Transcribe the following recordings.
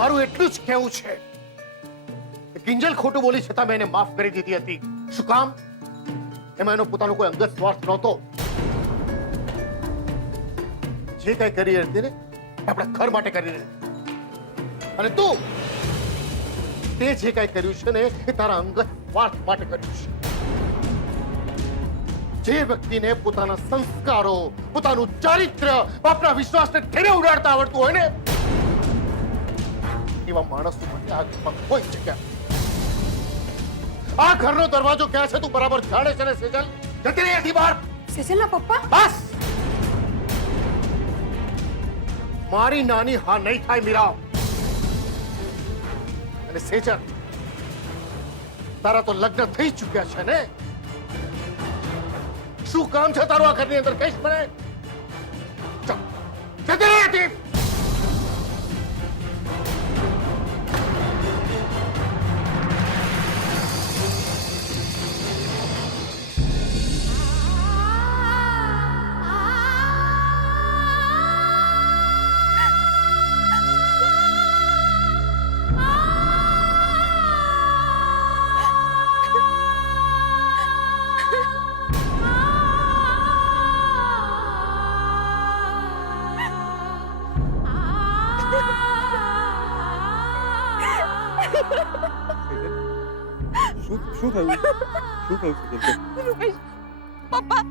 મારું એટલું જ કહેવું છે કે કિંજલ ખોટું બોલી છતાં મેં એને માફ કરી દીધી હતી. શું કામ? એમાં એનો પોતાનો કોઈ અંગત સ્વાર્થ નહોતો. જે કઈ કરી હતી ને આપણા ઘર માટે કરી રહી. અને તું તે જે કઈ કર્યું છે ને એ તારા અંગત સ્વાર્થ માટે કર્યું છે. જે વ્યક્તિને પોતાના સંસ્કારો, પોતાનું ચારિત્ર્ય, આપણા વિશ્વાસને ઠેરે ઉડાડતા આવડતું હોય ને એવા માણસો માટે આ ઘરમાં કોઈ જગ્યા નથી. આ ઘરનો દરવાજો ક્યાં છે તું બરાબર જાણે છે ને સેજલ? જતી રહી હતી બહાર. સેજલના પપ્પા? બસ મારી નાની હા નહીં થાય મીરા. અને સેજલ તારા તો લગ્ન થઈ ચૂક્યા છે ને? શું કામ છે તારું આ ઘરની અંદર? કઈશ મને. જતી રહી હતી. શું થયું? શું થયું સેજલ? રૂપેશ, પપ્પા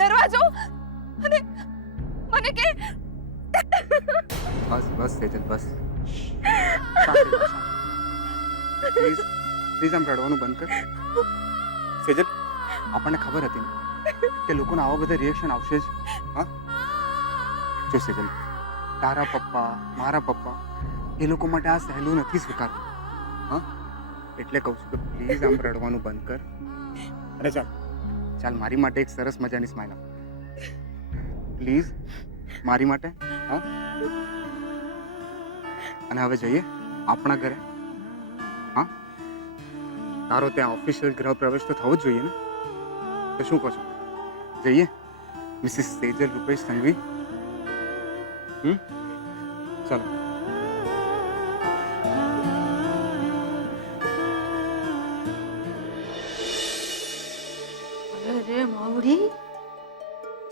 દરવાજો અને મને કે બસ બસ સેજલ બસ. પ્લીઝ પ્લીઝ આમ રડવાનું બંધ કર. સેજલ, આપણને ખબર હતી ને કે લોકોના આવા બધા રિએક્શન આવશે જ. હા જો સેજલ, તારા પપ્પા, મારા પપ્પા એ લોકો માટે આ સહેલું નથી સ્વીકારવું. હા એટલે કહું છું કે પ્લીઝ આમ રડવાનું બંધ કર. અને ચાલ ચાલ મારી માટે એક સરસ મજાની સ્માઈલ આપ પ્લીઝ, મારી માટે. હા અને હવે જઈએ આપણા ઘરે. હા તારો ત્યાં ઓફિશિયલ ગૃહ પ્રવેશ તો થવો જ જોઈએ ને? તો શું કહો છો? જઈએ મિસિસ સેજલ રૂપેશ સંઘવી? ચાલો. અરે માવડી,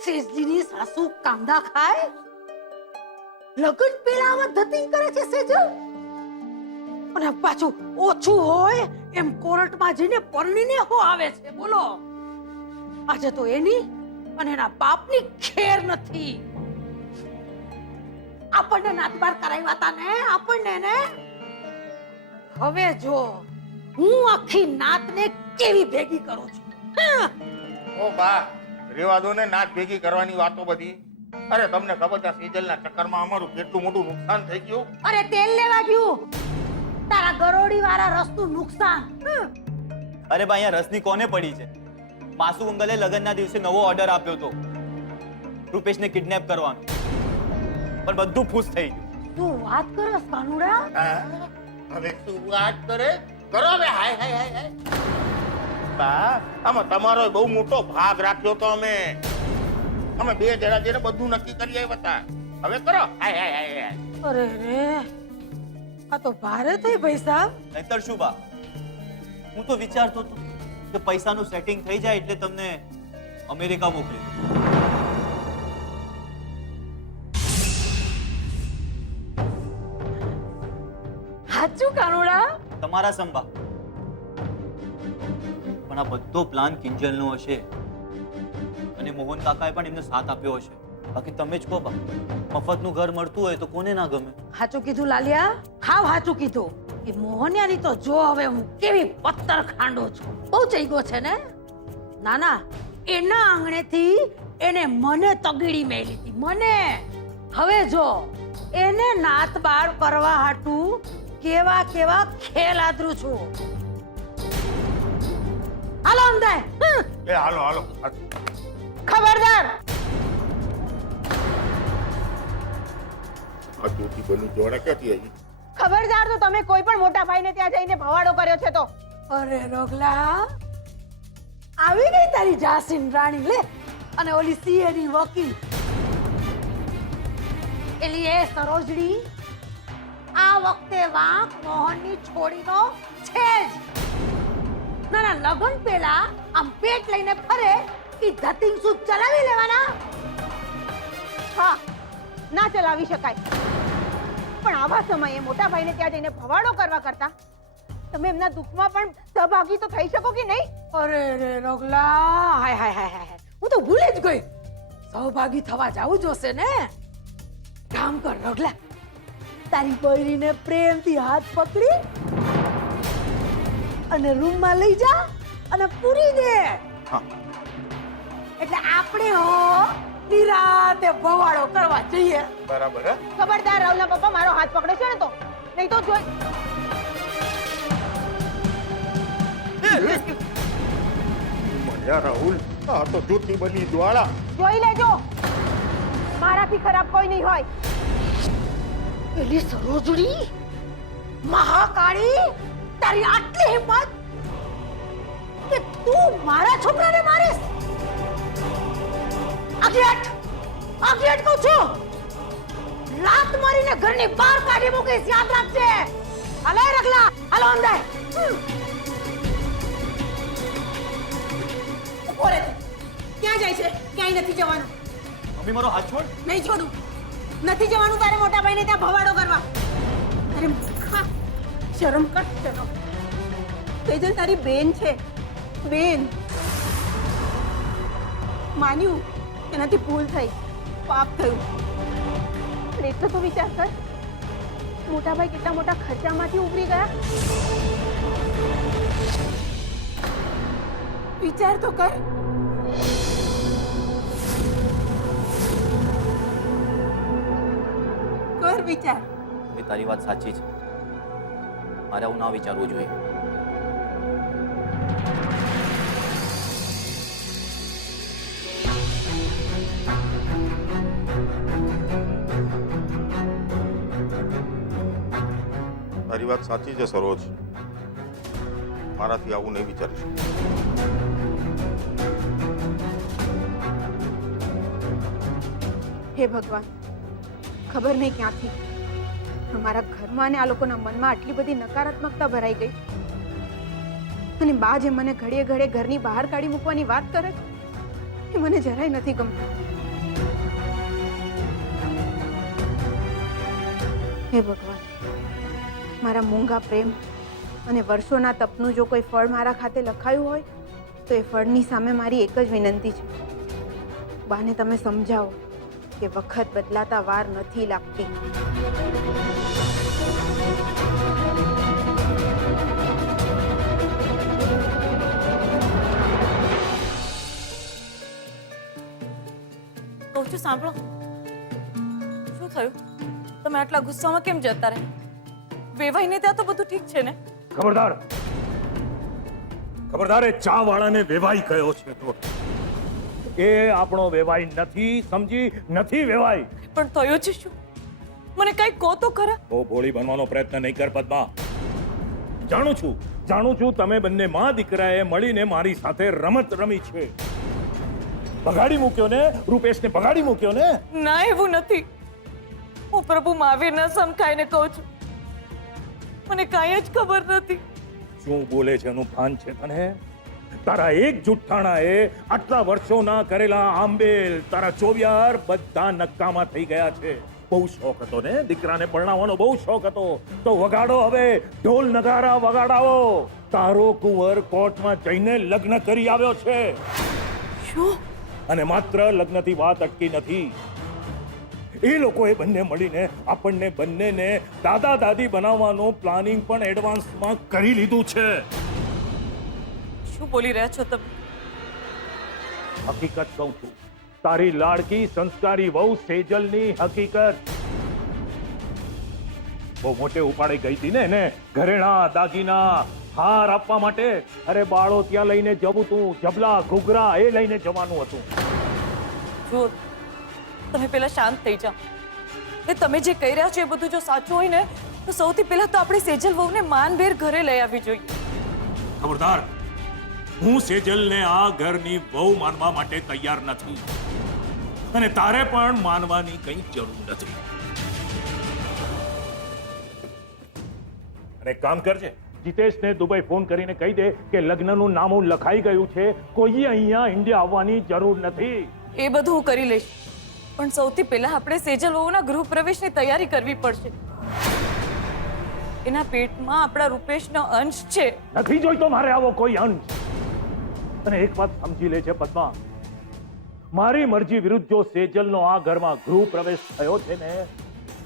સેજલીની સાસુ કાંદા ખાય? લગન પેલા આવા ધતિંગ કરે છે સેજલ? અને પાછું ઓછું હોય એમ કોર્ટમાં જઈને પરણીને હો આવે છે. બોલો, આજે તો એની અને એના બાપની ખેર નથી. આપણને નાતબાર કરાવ્યા હતા ને આપણને ને. હવે જો હું આખી નાતને કેવી ભેગી કરું છું. ઓ બા, રેવા દો ને નાચ ભેગી કરવાની વાતો બધી. અરે તમને ખબર છે સેજલના ચક્કરમાં અમારું કેટલું મોટું નુકસાન થઈ ગયું? અરે તેલ લેવા ગયું તારા ગરોડી વાળા રસનું નુકસાન. અરે બા, અહીંયા રસની કોને પડી છે? માસુ અંગલે લગ્નના દિવસે નવો ઓર્ડર આપ્યો હતો રૂપેશને કિડનેપ કરવાનો, પણ બધું ફૂસ થઈ ગયું. તું વાત કરસ કાનુડા? હા? હવે શું વાત કરે? કરો હવે. હાય હાય હાય હાય. બા, આમાં તમારો બહુ મોટો ભાગ રાખ્યો તો અમે બે જણા જઈને બધું નક્કી કરી આવ્યા હતા. હવે કરો. હાય હાય હાય હાય. અરે રે, આ તો ભારે થઈ ભાઈ સાહેબ. નહીતર શું બા, હું તો વિચારતો હતો કે પૈસાનું સેટિંગ થઈ જાય એટલે તમને અમેરિકા મોકલી દઉં. સાચું કાનુડા? તમારા સંભા, પણ આ બધો પ્લાન કિંજલનો હશે અને મોહન કાકાએ પણ એમને સાથ આપ્યો હશે. બાકી તમે જ કહો બા, મફતનું ઘર મળતું હોય તો કોને ના ગમે? સાચું કીધું લાલિયા, હાવ સાચું કીધું. એ મોહનિયાની તો જો હવે હું કેવી પત્તર ખાંડો છું. બહુ ચઈગો છે ને? ના ના, એના આંગણેથી એને મને તગડી મેલી હતી, મને. હવે જો એને નાત બાર કરવા હાટું કેવા કેવા ખેલ આદરું છું. હાલો અંદર. એ હાલો હાલો. ખબરદાર. આ ચોટી બની જોડે ક્યાંથી આવી? ખબરદાર તો તમે કોઈ પણ મોટા ભાઈને ત્યાં જઈને ભવાડો કર્યો છે તો. અરે રોગલા, આવી ગઈ તારી જાસીન રાણી. લે, અને ઓલી સીએ ની વકીલ એલી એ સરોજડી આ વખતે વાંક મોહનની છોડીનો છે જ. ના લગન પેલા આમ પેટ લઈને ફરે ઈ ધતિંગ શું ચલાવી લેવાના? હા, ના ચલાવી શકાય. પણ આવા સમયે મોટા ભાઈને ત્યાં જઈને ભવાડો કરવા કરતા તમે એમના દુઃખમાં પણ સહભાગી તો થઈ શકો કે નહીં? અરે રે રગલા, હાય હાય હાય હાય, હું તો ભૂલી જ ગઈ. સહભાગી થવા જાવું જોશે ને. કામ કર રગલા, તારી બૈરીને પ્રેમથી હાથ પકડી અને રૂમમાં લઈ જા અને પૂરી દે. હા. એટલે આપણે હો નિરાતે ભવાડો કરવા જઈએ. બરાબર હે? ખબરદાર, રાહુલના પપ્પા મારો હાથ પકડે છે ને તો નહીં તો જોઈ. મળ્યા રાહુલ, આ તો જૂઠી બની જ્વાળા. જોઈ લેજો, મારાથી ખરાબ કોઈ નહીં હોય. પેલી સરોજડી, મહાકાળી, તારી આટલી હિંમત કે તું મારા છોકરાને મારીશ? આગિયાટ કહું છું, લાત મારીને ઘરની બહાર કાઢી મૂકીશ, યાદ રાખજે. હાલે રગલા, હાલો અંદર. ઉભો રહે તું. ક્યાં જાય છે? ક્યાંય નથી જવાનું. મમ્મી મારો હાથ છોડ. નહીં છોડું. નથી જવાનું તારે મોટા ભાઈને ત્યાં ભવાડો કરવા. અરે મૂર્ખા, શરમ કર, શરમ. તેજલ તારી બેન છે, બેન. માન્યું એનાથી ભૂલ થઈ, પાપ થયું. પણ એટલો તો વિચાર કર, મોટા ભાઈ કેટલા મોટા ખર્ચામાંથી ઉભરી ગયા. વિચાર તો કર. કર વિચાર. એ તારી વાત સાચી છે. મારે આવું ના વિચારવું જોઈએ. તારી વાત સાચી છે સરોજ. મારાથી આવું નહીં વિચારી શકું. હે ભગવાન, ખબર નહીં ક્યાંથી અમારા ઘરમાં અને આ લોકોના મનમાં આટલી બધી નકારાત્મકતા ભરાઈ ગઈ. અને બા જે મને ઘડીએ ઘડીએ ઘરની બહાર કાઢી મૂકવાની વાત કરે છે, એ મને જરાય નથી ગમતું. હે ભગવાન, મારા મૂંગા પ્રેમ અને વર્ષોના તપનું જો કોઈ ફળ મારા ખાતે લખાયું હોય તો એ ફળની સામે મારી એક જ વિનંતી છે. બાને તમે સમજાવો કે વખત બદલાતા વાર નથી લાગતી. કહું છું સાંભળો. શું થયું? તમે આટલા ગુસ્સામાં કેમ જતા રહે? વેવાઈને ત્યાં તો બધું ઠીક છે ને? ખબરદાર, ખબરદાર, એ ચા વાળાને વેવાઈ કયો છે તો એ આપણો વેવાઈ નથી, સમજી? નથી વેવાઈ. પણ થયું છે શું? મને કઈ કહો તો ખરા. બહુ ભોળી બનવાનો પ્રયત્ન નહીં કર પદ્મા. જાણું છું તમે બંને માં દીકરાએ મળીને મારી સાથે રમત રમી છે. બગાડી મૂક્યો ને રૂપેશને, બગાડી મૂક્યો ને. ના, એવું નથી. હું પ્રભુ મહાવીરના સમખાઈને કહું છું, મને કાંઈ જ ખબર નથી. શું બોલે છે એનું ભાન છે તને? તારા એક જુઠ્ઠાણાએ આટલા વર્ષોના કરેલા આંબેલ, તારા ચોવિયાર બધા નકામા થઈ ગયા છે. બહુ શોખ હતો ને દીકરાને પરણાવવાનો, બહુ શોખ હતો. તો વગાડો હવે, ઢોલ નગારા વગાડાવો. તારો કુંવર કોર્ટમાં જઈને લગ્ન કરી આવ્યો છે. શું? અને માત્ર લગ્નથી વાત અટકી નથી. એ લોકોએ બંને મળીને આપણને બંનેને દાદા દાદી બનાવવાનું પ્લાનિંગ પણ એડવાન્સમાં કરી લીધું છે. શું બોલી રહ્યા છો તમે? હકીકત કહું છું, તારી લાડકી સંસ્કારી વહુ સેજલની હકીકત. બહુ મોટે ઉપાડે ગઈ હતી ને એને ઘરેણા, દાગીના, હાર આપવા માટે. અરે બાળો ત્યાં લઈને જવું તું, જબલા ઘૂઘરા એ લઈને જવાનું હતું. જુઓ, તમે પેલા શાંત થઈ જાઓ. એ તમે જે કહી રહ્યા છો એ બધું જો સાચું હોય ને તો સૌથી પહેલા તો આપણે સેજલ વહુને માનભેર ઘરે લઈ આવવી જોઈએ. ખબરદાર, હું સેજલને આ ઘરની વહુ માનવા માટે તૈયાર નથી અને તારે પણ માનવાની કંઈ જરૂર નથી. અને એક કામ કરજે, જીતેશને દુબઈ ફોન કરીને કહી દે કે લગ્નનું નામું લખાઈ ગયું છે, કોઈએ અહીંયા ઇન્ડિયા આવવાની જરૂર નથી. એ બધું હું કરી લઈશ, પણ સૌથી પહેલા આપણે સેજલ વહુના ગૃહ પ્રવેશની તૈયારી કરવી પડશે. એના પેટમાં આપણા રૂપેશનો અંશ છે. નથી જોઈતો મારે આવો કોઈ અંશ. અને એક વાત સમજી લે છે પદ્મા, મારી મરજી વિરુદ્ધ જો સેજલનો આ ઘરમાં ગૃહ પ્રવેશ થયો છે ને,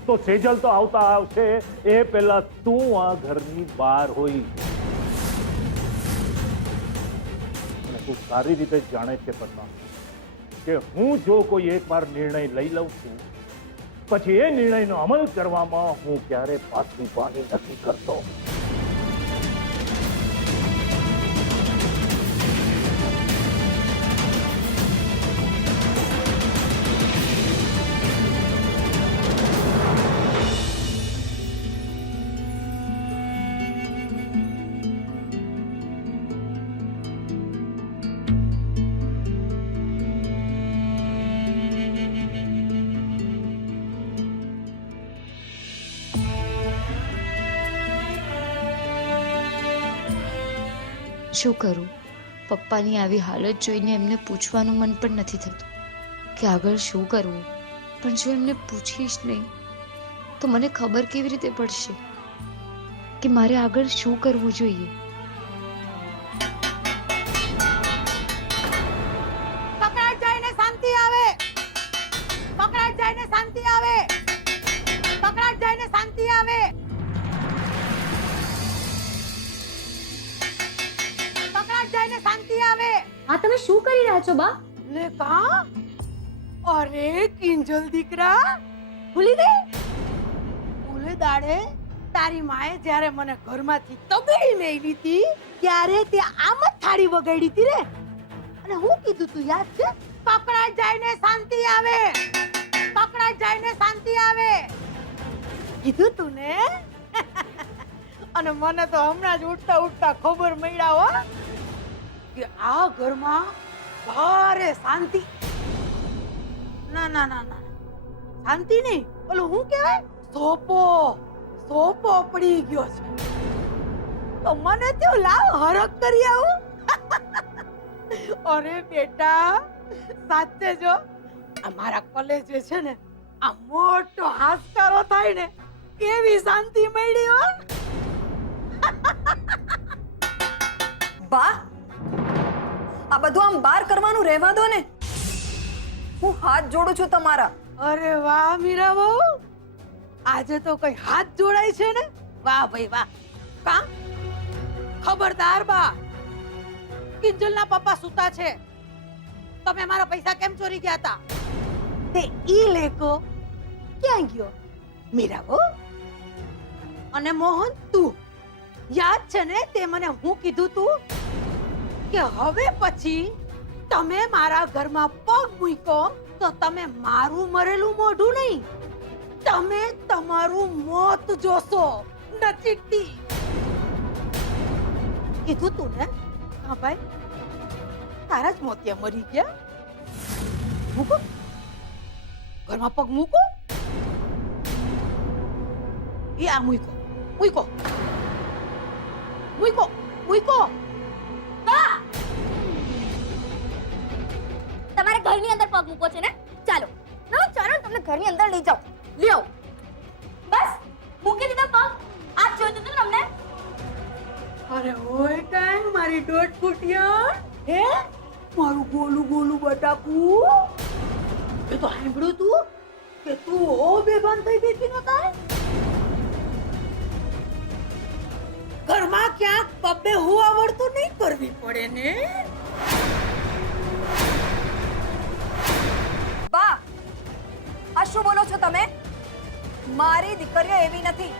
તો સેજલ તો આવતા આવશે એ પહેલા તું આ ઘરની બહાર હોય. અને તું સારી રીતે જાણે છે પદ્મા કે હું જો કોઈ એકવાર નિર્ણય લઈ લઉં છું, પછી એ નિર્ણયનો અમલ કરવામાં હું ક્યારે પાછી પાણી નથી કરતો. શું કરું? પપ્પાની આવી હાલત જોઈને એમને પૂછવાનું મન પણ નથી થતું કે આગળ શું કરવું. પણ જો એમને પૂછીશ નહીં તો મને ખબર કેવી રીતે પડશે કે મારે આગળ શું કરવું જોઈએ. પકડાઈ જાય ને શાંતિ આવે, પકડાઈ જાય ને શાંતિ આવે, પકડાઈ જાય ને શાંતિ આવે, પકડાઈ જાય ને શાંતિ આવે. હા, તમે શું કરી રહ્યા છો બા? લે કા, અરે કિંજલ દીકરા, ભૂલી ગઈ? ભૂલે દાડે તારી માએ જ્યારે મને ઘરમાંથી તગડી મેલી હતી ત્યારે તે આમ જ થાળી વગાડી હતી રે. અને હું કીધું તું યાદ છે? પકડાઈ જાય ને શાંતિ આવે, પકડાઈ જાય ને શાંતિ આવે, કીધું તું ને. અને મને તો હમણાં જ ઉઠતા ઉઠતા ખબર મળ્યા હો કે આ ઘરમાં ભારે શાંતિ. ના ના ના ના, શાંતિ નહીં, ઓલું શું કહેવાય, સોપો સોપો પડી ગયો છે. તો મને થયું લાવ હરખ કરી આવું. અરે બેટા, સાચે જો અમારા કોલેજે છે ને આ મોટો હાશકારો થાય ને કેવી શાંતિ મળી હો. બા, આ બધું આમ બહાર કરવાનું રહેવા દો ને. હું હાથ જોડું છું તમારા. અરે વાહ મીરા બહુ, આજે તો કઈ હાથ જોડાય છે ને. વાહ ભાઈ વાહ. કા ખબરદાર બા, કિંજલના પપ્પા સુતા છે. તમે મારા પૈસા કેમ ચોરી ગયા હતા તે ઈ લેકો ક્યાં ગયો? મીરા બહુ અને મોહન, તું યાદ છે ને તે મને હું કીધું તું કે હવે પછી તમે મારા ઘરમાં પગ મૂક્યો તો તમે મારું મરેલું મોઢું નહીં, તમે તમારું મોત જોશો. નચીકતી કીધું તું ને? હા ભાઈ, તારા જ મોતિયા મરી ગયા. મૂકો ઘરમાં પગ, મૂકો. એ આ મૂકો, મૂકો, મૂકો, મૂકો. તમારે ઘરની અંદર પગ મૂકો છે ને? ચાલો ચાલો, તમને ઘરની અંદર લઈ જાઓ. લ્યો, બસ મૂકી દીધા પગ. આ જોઈતું હતું તમને? અરે ઓય કાંઈ મારી દોઢ ફૂટિયા, હે મારું ગોલું ગોલું બટાકું. એ તો સાંભળ્યું તું કે તું ઓ બેભાન થઈ ગઈ હતી ને તારે ઘરમાં ક્યાંક પપ્પે હું આવડતું નહીં કરવી પડે ને. બા, આ શું બોલો છો તમે? મારી દીકરીઓ એવી નથી,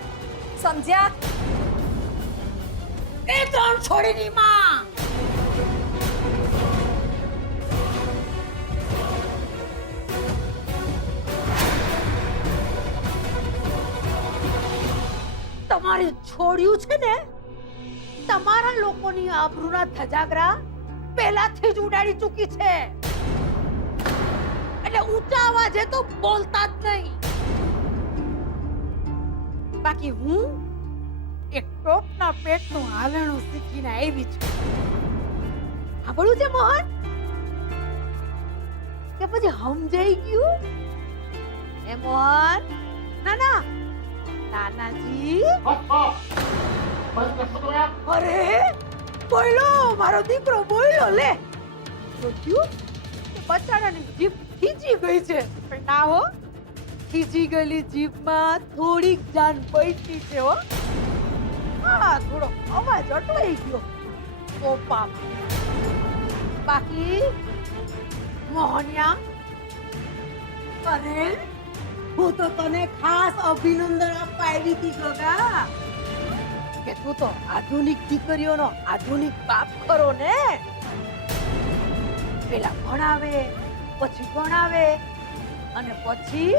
સમજ્યા? એ ત્રણ છોડીની માં. તમારી છોડ્યું છે ને, તમારા લોકોની આબરૂના ધજાગરા પહેલાથી જ ઉડાડી ચૂકી છે. એટલે ઊંચા અવાજે તો બોલતા જ નહીં. બાકી હું એક ટોપના પેટનું હાલણું શીખીને આવી છું. સાંભળ્યું છે મોહન? કે પછી સમજાઈ ગયું? એ મોહન, નાના, નાનાજી. અરે બોલ્યો, મારો દીકરો બોલ્યો. લે જોયું કે બચારાની જીભ ખીચી ગઈ છે, પણ ના હો, ખીચી ગયેલી જીભમાં થોડીક જાન બચી છે હો. હા, થોડો અવાજ અટવાઈ ગયો પોપામાં. બાકી મોહનિયા, અરે હું તો તને ખાસ અભિનંદન આપવા આવી હતી ગગા, કે તું તો આધુનિક દીકરીઓનો આધુનિક બાપ ખરો ને. પેલા ભણાવે, પછી ગણાવે, અને પછી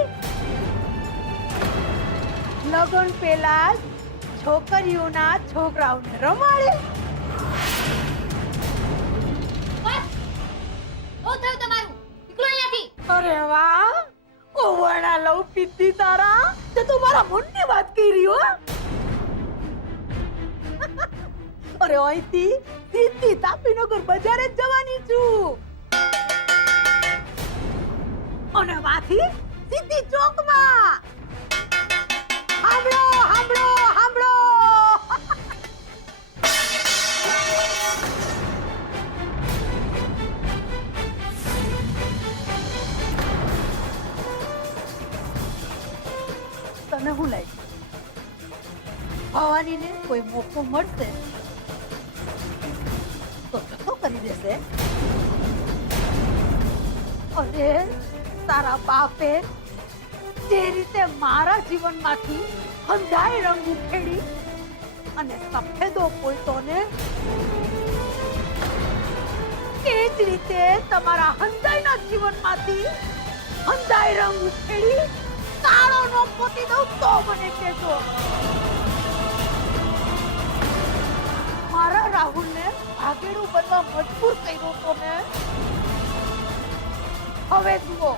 લગન પેલા જ છોકરીઓના છોકરાઓને રમાડે. બસ બહુ થયું તમારું, નીકળો અહીંયાથી. અરે વાહ, ઓવણા લવ પીધી તારા, તે તું મારા મનની વાત કરી હો. અરે અહીંથી સીધી તાપીનગર બજારે જ જવાની છું, અને વાથી સીધી ચોકમાં. સાંભળો, સાંભળો, સાંભળો. તને શું લાગ્યું? ભવાનીને કોઈ મોકો મળશે તો ધક્કો કરી દેશે? અરે તારા બાપે જે રીતે મારા જીવનમાંથી અંધાઈ રંગ ઉખેડી અને સફેદો પોઈતોને, એ જ રીતે તમારા હંધાઈના જીવનમાંથી અંધાઈ રંગ ઉખેડી કાળો નો પોતી દઉં તો મને કહેજો. મારા રાહુલને ભાગેડું બનવા મજબૂર કર્યો તો ને. હવે જુઓ,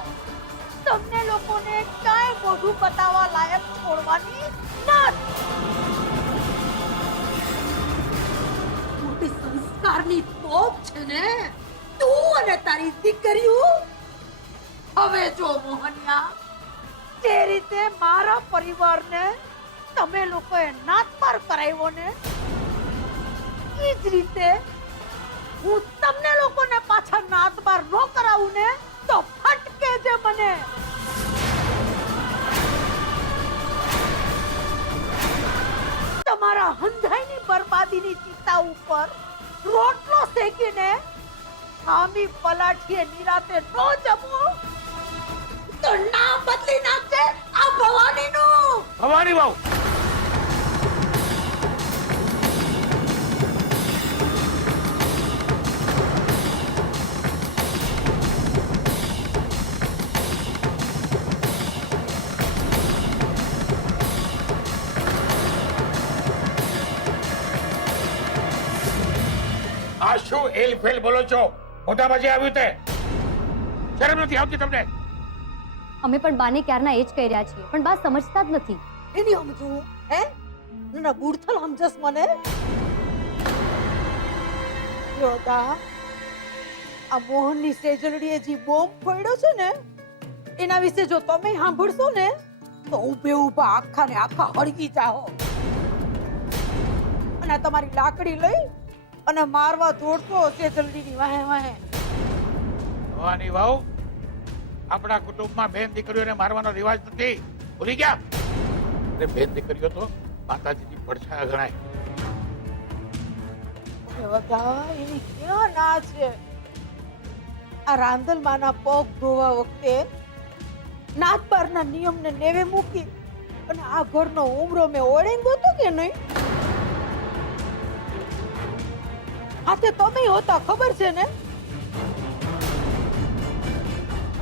તમને લોકોને ક્યાંય મોઢું બતાવવા લાયક છોડવાની નથી. મોટી સંસ્કારની તોપ છે ને તું અને તારી દીકરીઓ. હવે જો મોહનિયા, જે રીતે મારા પરિવારને તમે લોકોએ નાતબાર કરાવ્યો ને, એ જ રીતે હું તમને લોકોને પાછા નાતબાર ન કરાવું ને તો ફટકે છે મને. તમારા હંધાઈની બરબાદીની ચિંતા ઉપર રોટલો શેકીને આમી પલાઠીએ નિરાતે નો જમો તો નામ બદલી નાખજે આ ભવાનીનું. ભવાની બહુ, આ શું એલ ફેલ બોલો છો? મોટા બાજી આવ્યું તે શરમ નથી આવતી તમને? અમે પણ બાને ક્યારના એ જ કહી રહ્યા છીએ, પણ બા સમજતા જ નથી. એની સમજુ હે? ના બુડથલ સમજસ મને. યોદા, આ મોહનની સેજલડીએ જે બોમ્બ ફોડ્યો છે ને, એના વિશે જો તમે સાંભળશો ને તો ઊભે ઊભા આખા ને આખા હળગી જાઓ. અને તમારી લાકડી લઈ અને મારવા દોડતો સેજલડીની વાહે વાહે. ભવાની વાવ, આપણા કુટુંબમાં બેન દીકરીઓને મારવાનો રિવાજ નથી, ભૂલી ગયા? અરે બેન દીકરીઓ તો માતાજીની પડછાયા ગણાય. યોદા, એની ક્યાં ના છે? આ રાંદલમાના પગ ધોવા વખતે નાતબારના નિયમને નેવે મૂકી અને આ ઘરનો ઉમરો મેં ઓળંગ્યો હતો કે નહીં? હાથે તમે હોતા ખબર છે ને?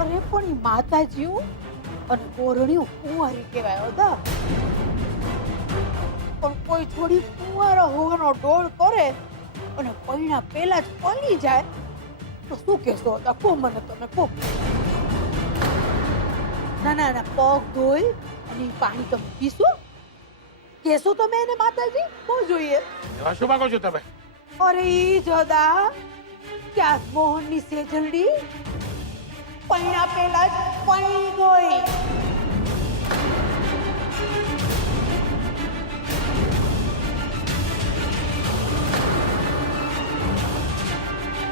અરે પણ ઈ માતાજીઓ અને કોરણીઓ કુંવારી કહેવાય હતા. પણ કોઈ થોડી કુંવારા હોવાનો ડોળ કરે અને પૈણા પહેલા જ પડી જાય તો શું કહેશો હતા? કો મને તમે કો. ના ના ના, પગ ધોઈ અને ઈ પાણી તમે પીશો કેસો તમે એને માતાજી શું જોઈએ એવા શું માંગો છો તમે? અરે ઈ જદા કે આ મોહનની સેજલડી પૈણા પહેલા જ